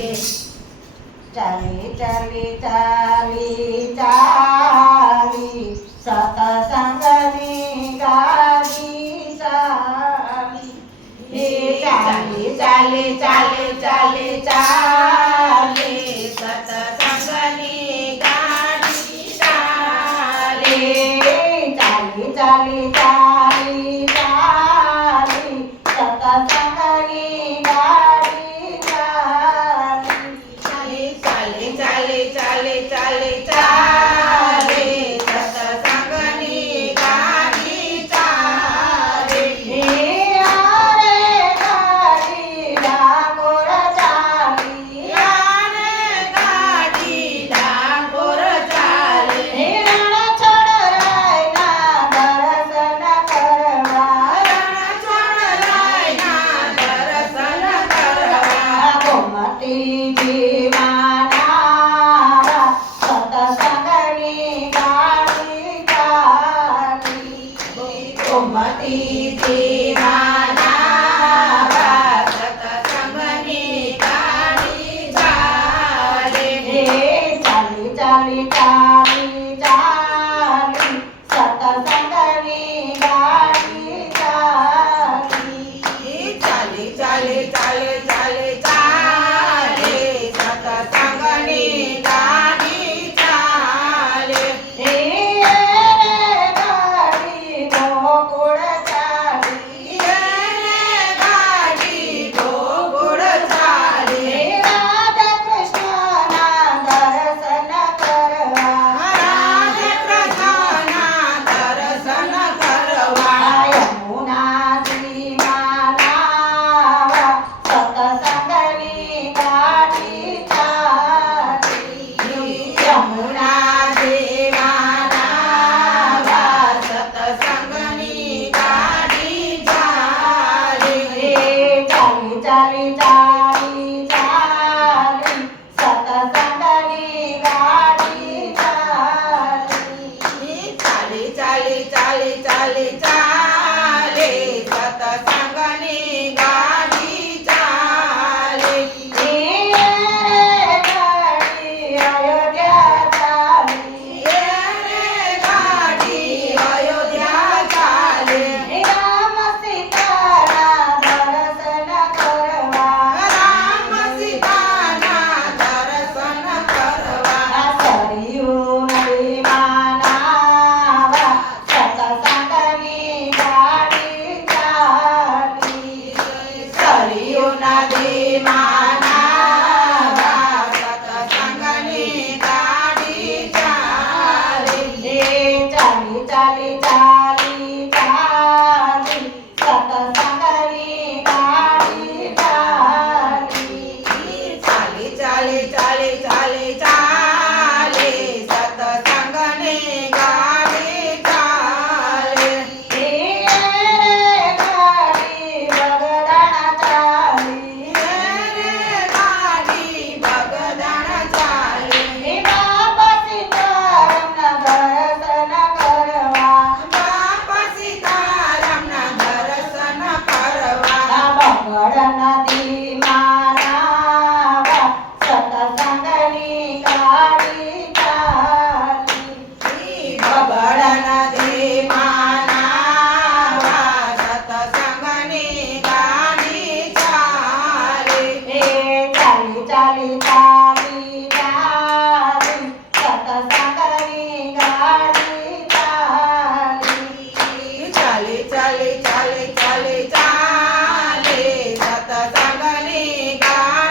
છે. ચાલી ચાલી ચાલી ચાલી સતસંગની ગાડી ચાલી. હે ચાલી ચાલી ચાલી ચાલી ચાલી સતસંગની ગાડી ચાલે. ચાલી ચાલી ચાલી ચાલી સતસંગની ગાડી ચાલી. ચાલે ચાલે ચાલે ચાલે ચાલે સતસંગની ગાડી ચાલે. હે આરે ગાડી ડાકોર ચાલી. યાને ગાડી ડાકોર ચાલે. હે રણછોડરાયના દર્શન કરવા. રણછોડરાયના દર્શન કરવા. ગોમતીજી માના સતસંગની ગાડી ચાલી. ગોમતીજી માના સતસંગની ગાડી ચાલે. હે ચાલી ચાલી ચાલી ચાલી સતસંગની ગાડી ચાલી. ચાલે ચાલે ચાલે ચાલે ચાલે સતસંગની ગાડી ચાલે. હે ગાડી ગોકુળ ચાલી. એને ગાડી ગોકુળ ચાલે. હે રાધા કૃષ્ણના દર્શન કરવા. રાધે કૃષ્ણના દર્શન કરવા. યમુનાજી માના સતસંગની ગાડી ચાલી. યમુનાજી માના સતસંગની ગાડી ચાલે. ચાલી ચાલી ચાલી ચાલી સતસંગની ગાડી ચાલી. ચાલે ચાલે ચાલે ચાલે ચાલે સતસંગની ગાડી ચાલે. હે ગાડી અયોધ્યા ચાલી. એને ગાડી અયોધ્યા ચાલે. રામ સીતાના દર્શન કરવા. રામ સીતાના દર્શન કરવા. સરયુ નદી માના સતસંગની ગાડી ચાલી. સરયુ નદી માના સતસંગની ગાડી ચાલે. ચાલી ચાલી ચાલી ચાલી સતસંગની ગાડી ચાલી. ચાલે ચાલે ચાલે ચાલે ચાલે સતસંગની ગાડી ચાલે. હે ગાડી બગદાણા ચાલી. એને ગાડી બગદાણ ચાલે. હે બાપા સીતારામના દર્શન કરવા. બાપા સીતારામના દર્શન કરવા. બગડ નદી માના સતસંગની ગાડી ચાલી. બગડ નદી માના સતસંગની ગાડી ચાલે. ચાલી ચાલી ચાલી ચાલી સતસંગની ગાડી ચાલી. ચાલે ચાલે ચાલે ચાલે ચાલે સતસંગની ગાડી